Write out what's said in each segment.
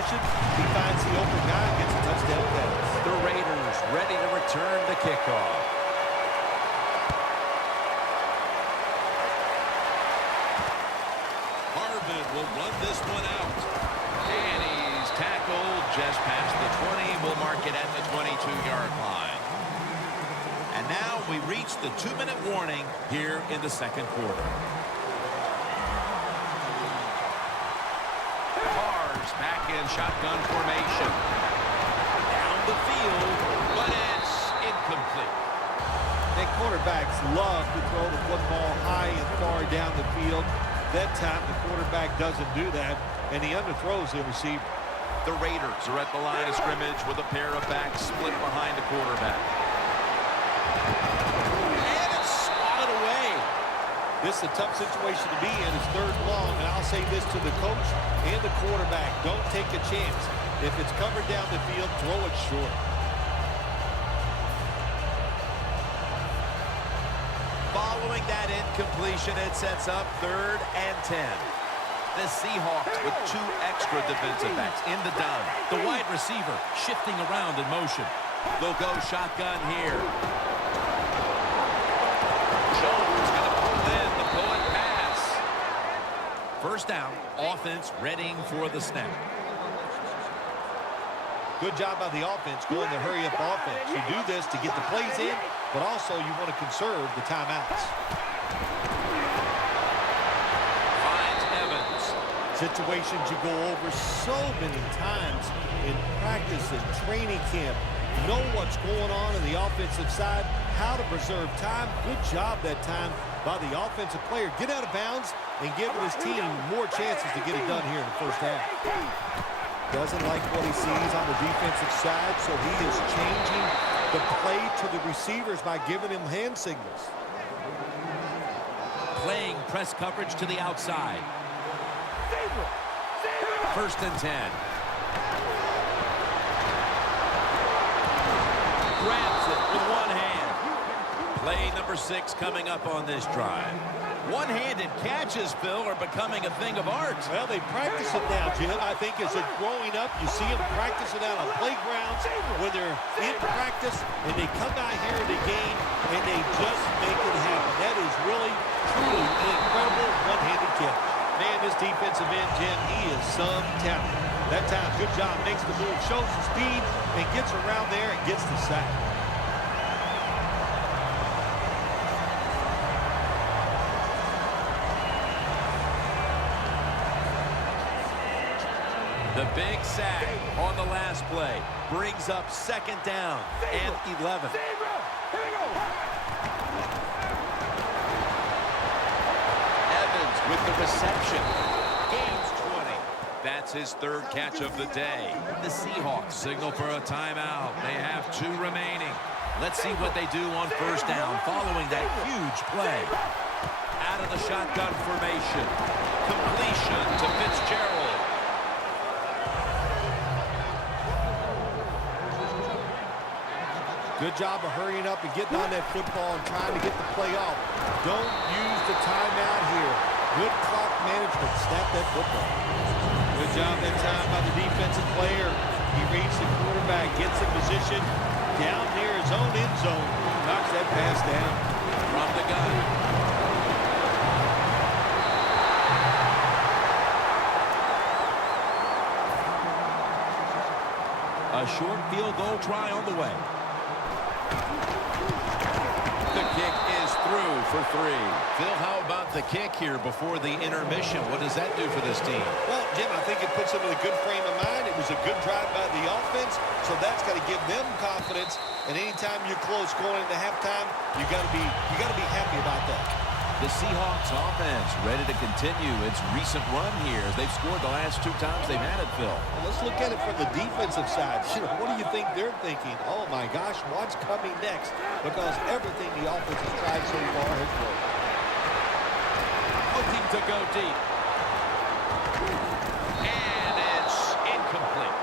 progression. He finds the open guy and gets a touchdown pass. The Raiders ready to return the kickoff. Harvin will run this one out. And he's tackled just past the 20. We'll mark it at the 22-yard line. And now we reach the 2-minute warning here in the second quarter. Cars back in shotgun formation. Down the field, but it's incomplete. And quarterbacks love to throw the football high and far down the field. That time the quarterback doesn't do that, and he underthrows the receiver. The Raiders are at the line of scrimmage with a pair of backs split behind the quarterback. And it's swatted away. This is a tough situation to be in. It's third and long, and I'll say this to the coach and the quarterback. Don't take a chance. If it's covered down the field, throw it short. Following that incompletion, it sets up 3rd and 10. The Seahawks with 2 extra defensive backs in the dime. The wide receiver shifting around in motion. They'll go shotgun here. Jones going to pull in the pull-in pass. First down, offense readying for the snap. Good job by the offense going the hurry-up offense. You do this to get the plays in, but also you want to conserve the timeouts. Finds Evans. Situations you go over so many times in practice and training camp. Know what's going on in the offensive side, how to preserve time. Good job that time by the offensive player. Get out of bounds and give his team more chances to get it done here in the first half. Doesn't like what he sees on the defensive side, so he is changing the play to the receivers by giving him hand signals. Playing press coverage to the outside. 1st and 10. Grabs it with one hand. Play number 6 coming up on this drive. One-handed catches, Phil, are becoming a thing of art. Well, they practice it now, Jim. I think as they're growing up, you see them practice it out on playgrounds when they're in practice, and they come out here in the game, and they just make it happen. That is really, truly an incredible one-handed catch. Man, this defensive end, Jim, he is some talent. That time, good job, makes the move, shows the speed, and gets around there and gets the sack. The big sack on the last play brings up 2nd down and 11. Evans with the reception. Gains 20. That's his 3rd catch of the day. The Seahawks signal for a timeout. They have 2 remaining. Let's see what they do on first down following that huge play. Out of the shotgun formation. Completion to Fitzgerald. Good job of hurrying up and getting on that football and trying to get the play off. Don't use the timeout here. Good clock management. Snap that football. Good job that time by the defensive player. He reads the quarterback, gets in position down near his own end zone. Knocks that pass down. From the gun. A short field goal try on the way. The kick is through for 3. Phil, how about the kick here before the intermission? What does that do for this team? Well, Jim, I think it puts them in a good frame of mind. It was a good drive by the offense, so that's got to give them confidence. And anytime you're close going into halftime, you got to be happy about that. The Seahawks offense ready to continue its recent run here as they've scored the last 2 times they've had it, Phil. Well, let's look at it from the defensive side. What do you think they're thinking? Oh, my gosh, what's coming next? Because everything the offense has tried so far has worked. Looking to go deep. And it's incomplete.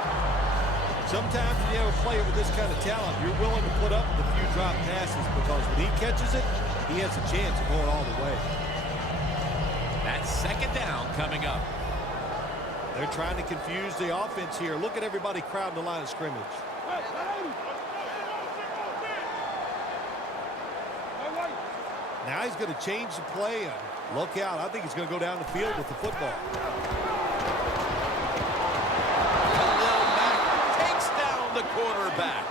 Sometimes when you have a player with this kind of talent, you're willing to put up with a few drop passes because when he catches it, he has a chance of going all the way. That's 2nd down coming up. They're trying to confuse the offense here. Look at everybody crowding the line of scrimmage. Now he's going to change the play. And look out. I think he's going to go down the field with the football. Khalil Mack takes down the quarterback.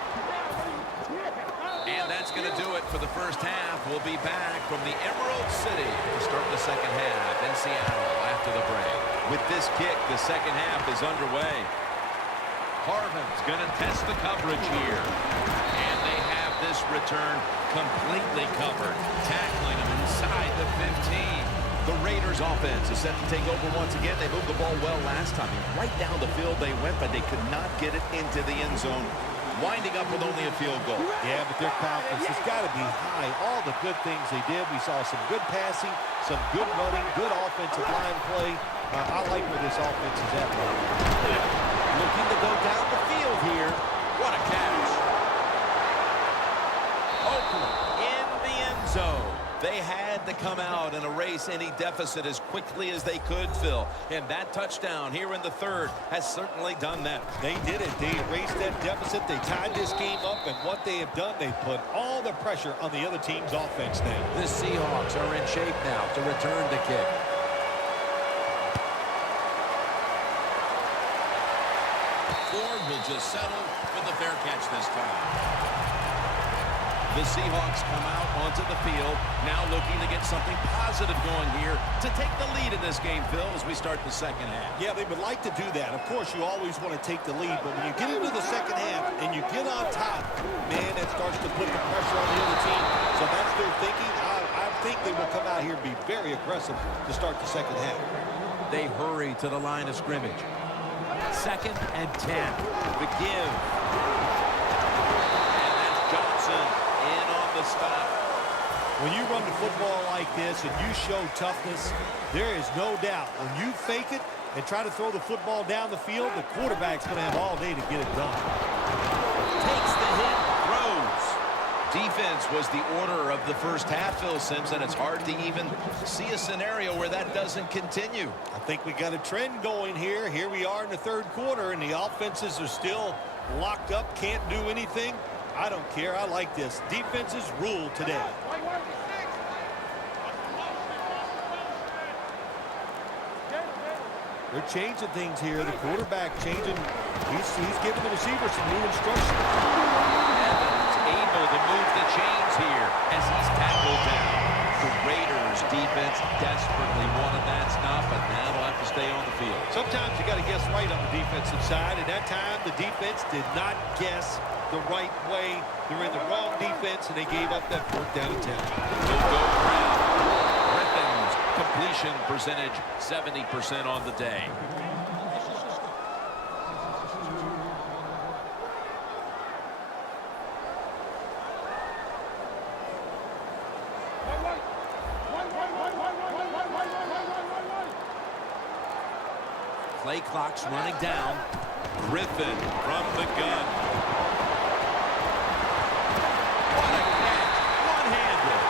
And that's going to do it for the first half. We'll be back from the Emerald City to start the second half in Seattle after the break. With this kick, the second half is underway. Harvin's going to test the coverage here. And they have this return completely covered, tackling him inside the 15. The Raiders offense is set to take over once again. They moved the ball well last time. Right down the field they went, but they could not get it into the end zone, winding up with only a field goal. Yeah, but their confidence has got to be high. All the good things they did. We saw some good passing, some good running, good offensive line play. I like where this offense is at. Looking to go down the field here. What a catch. Oakland in the end zone. They had to come out and erase any deficit as quickly as they could, Phil. And that touchdown here in the third has certainly done that. They did it. They erased that deficit. They tied this game up. And what they have done, they put all the pressure on the other team's offense now. The Seahawks are in shape now to return the kick. Ford will just settle for the fair catch this time. The Seahawks come out onto the field, now looking to get something positive going here to take the lead in this game, Phil, as we start the second half. Yeah, they would like to do that. Of course, you always want to take the lead, but when you get into the second half and you get on top, man, that starts to put the pressure on the other team. So that's their thinking. I think they will come out here and be very aggressive to start the second half. They hurry to the line of scrimmage. 2nd and 10. The give. And that's Johnson in on the stop. When you run the football like this and you show toughness, there is no doubt. When you fake it and try to throw the football down the field, the quarterback's going to have all day to get it done. Takes the hit, throws. Defense was the order of the first half, Phil Simpson. It's hard to even see a scenario where that doesn't continue. I think we got a trend going here. Here we are in the third quarter, and the offenses are still locked up, can't do anything. I don't care. I like this. Defenses rule today. They're changing things here. The quarterback changing. He's giving the receiver some new instructions. Evans able to move the chains here as he's tackled down. The Raiders defense desperately wanted that stop, but now they'll have to stay on the field. Sometimes you got to guess right on the defensive side, and that time the defense did not guess the right way. They're in the wrong defense, and they gave up that 4th down and 10. He'll go around. Griffin's completion percentage 70% on the day. Play clock's running down. Griffin from the gun. What a catch. One-handed.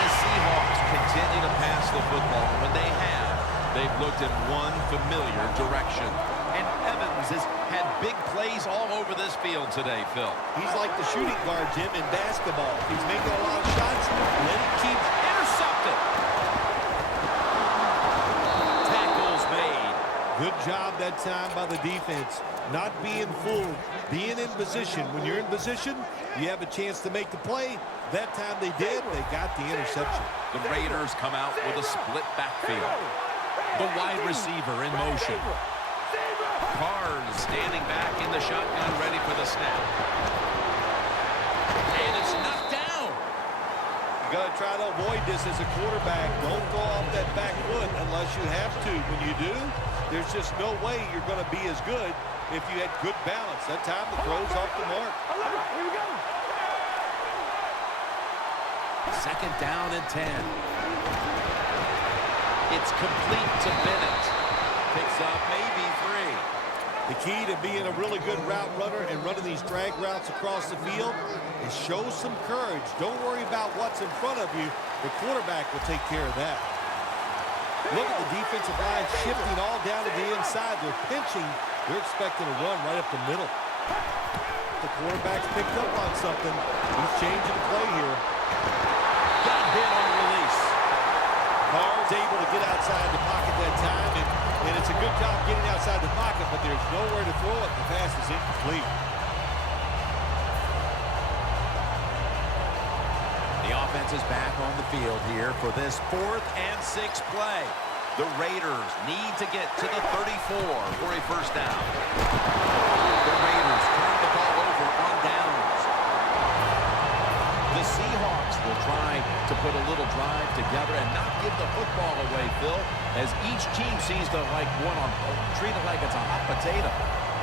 The Seahawks continue to pass the football. When they have, they've looked in one familiar direction. And Evans has had big plays all over this field today, Phil. He's like the shooting guard, Jim, in basketball. He's making a lot of shots. Let him keep Intercepted. Tackles made. Good job that time by the defense. Not being fooled, being in position. When you're in position, you have a chance to make the play. That time they did. They got the interception. The Raiders come out with a split backfield. The wide receiver in motion. Carr standing back in the shotgun, ready for the snap. And it's knocked down. You got to try to avoid this as a quarterback. Don't go off that back foot unless you have to. When you do, there's just no way you're going to be as good if you had good balance. That time the throw's off the mark. Here we go. 2nd down and 10. It's complete to Bennett. Picks up maybe 3. The key to being a really good route runner and running these drag routes across the field is show some courage. Don't worry about what's in front of you. The quarterback will take care of that. Look at the defensive line shifting all down to the inside. They're pinching. They're expecting a run right up the middle. The quarterback's picked up on something. He's changing the play here. Got hit on release. Carr's able to get outside the pocket that time, and it's a good job getting outside the pocket, but there's nowhere to throw it. The pass is incomplete. The offense is back on the field here for this 4th and 6 play. The Raiders need to get to the 34 for a first down. The Raiders turn the ball over on downs. The Seahawks will try to put a little drive together and not give the football away, Phil, as each team seems to treat it like it's a hot potato.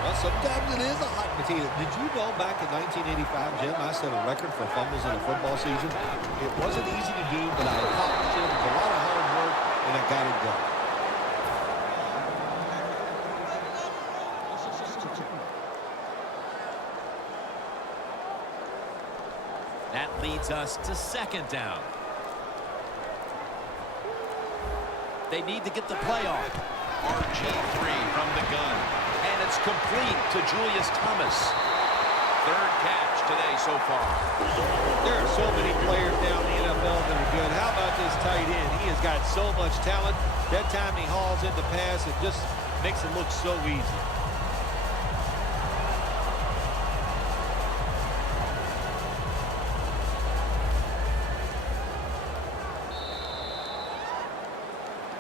Well, sometimes it is a hot potato. Did you know back in 1985, Jim, I set a record for fumbles in a football season? It wasn't easy to do, but I accomplished it. It was a lot of hard work, and I got it done. That leads us to 2nd down. They need to get the play off. RG3 from the gun. And it's complete to Julius Thomas. 3rd catch today so far. There are so many players down in the NFL that are good. How about this tight end? He has got so much talent. That time he hauls in the pass, it just makes it look so easy.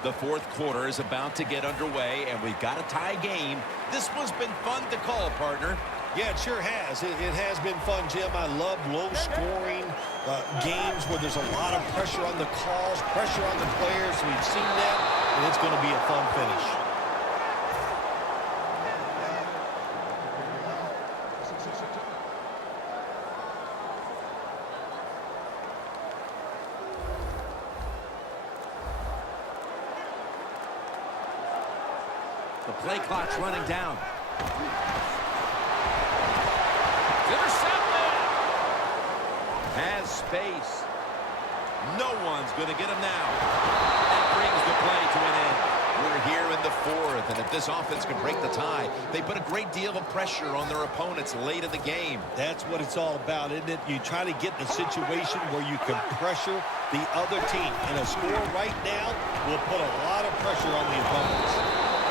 The 4th quarter is about to get underway, and we've got a tie game. This one's been fun to call, partner. Yeah, it sure has. It has been fun, Jim. I love low-scoring games where there's a lot of pressure on the calls, pressure on the players. We've seen that, and it's going to be a fun finish. The play clock's running down. Intercepted! Has space. No one's going to get him now. That brings the play to an end. We're here in the 4th, and if this offense can break the tie, they put a great deal of pressure on their opponents late in the game. That's what it's all about, isn't it? You try to get in a situation where you can pressure the other team. And a score right now will put a lot of pressure on the opponents.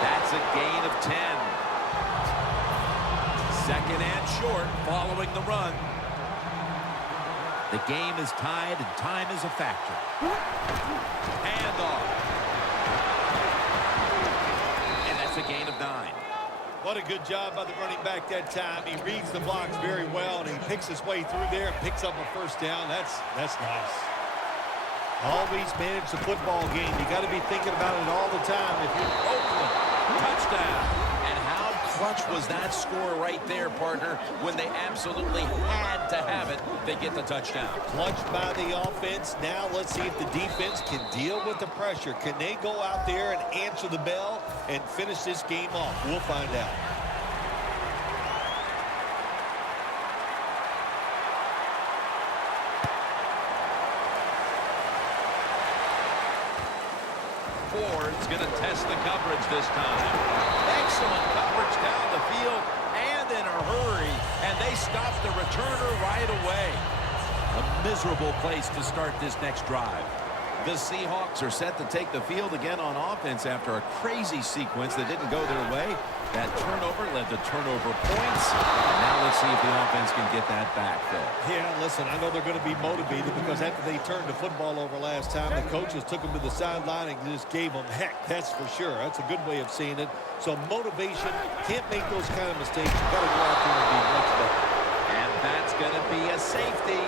That's a gain of 10. 2nd and short following the run. The game is tied and time is a factor. Handoff. And that's a gain of 9. What a good job by the running back that time. He reads the blocks very well, and he picks his way through there and picks up a first down. That's nice. Always manage the football game. You got to be thinking about it all the time. If you're Oakland, touchdown. And how clutch was that score right there, partner, when they absolutely had to have it to get the touchdown. Clutch by the offense. Now let's see if the defense can deal with the pressure. Can they go out there and answer the bell and finish this game off? We'll find out. Ford's going to test the coverage this time. Excellent coverage down the field and in a hurry, and they stop the returner right away. A miserable place to start this next drive. The Seahawks are set to take the field again on offense after a crazy sequence that didn't go their way. That turnover led to turnover points. And now let's see if the offense can get that back, Phil. Yeah, listen, I know they're going to be motivated because after they turned the football over last time, the coaches took them to the sideline and just gave them heck. That's for sure. That's a good way of seeing it. So motivation, can't make those kind of mistakes. You've got to go out there and be much better. And that's going to be a safety.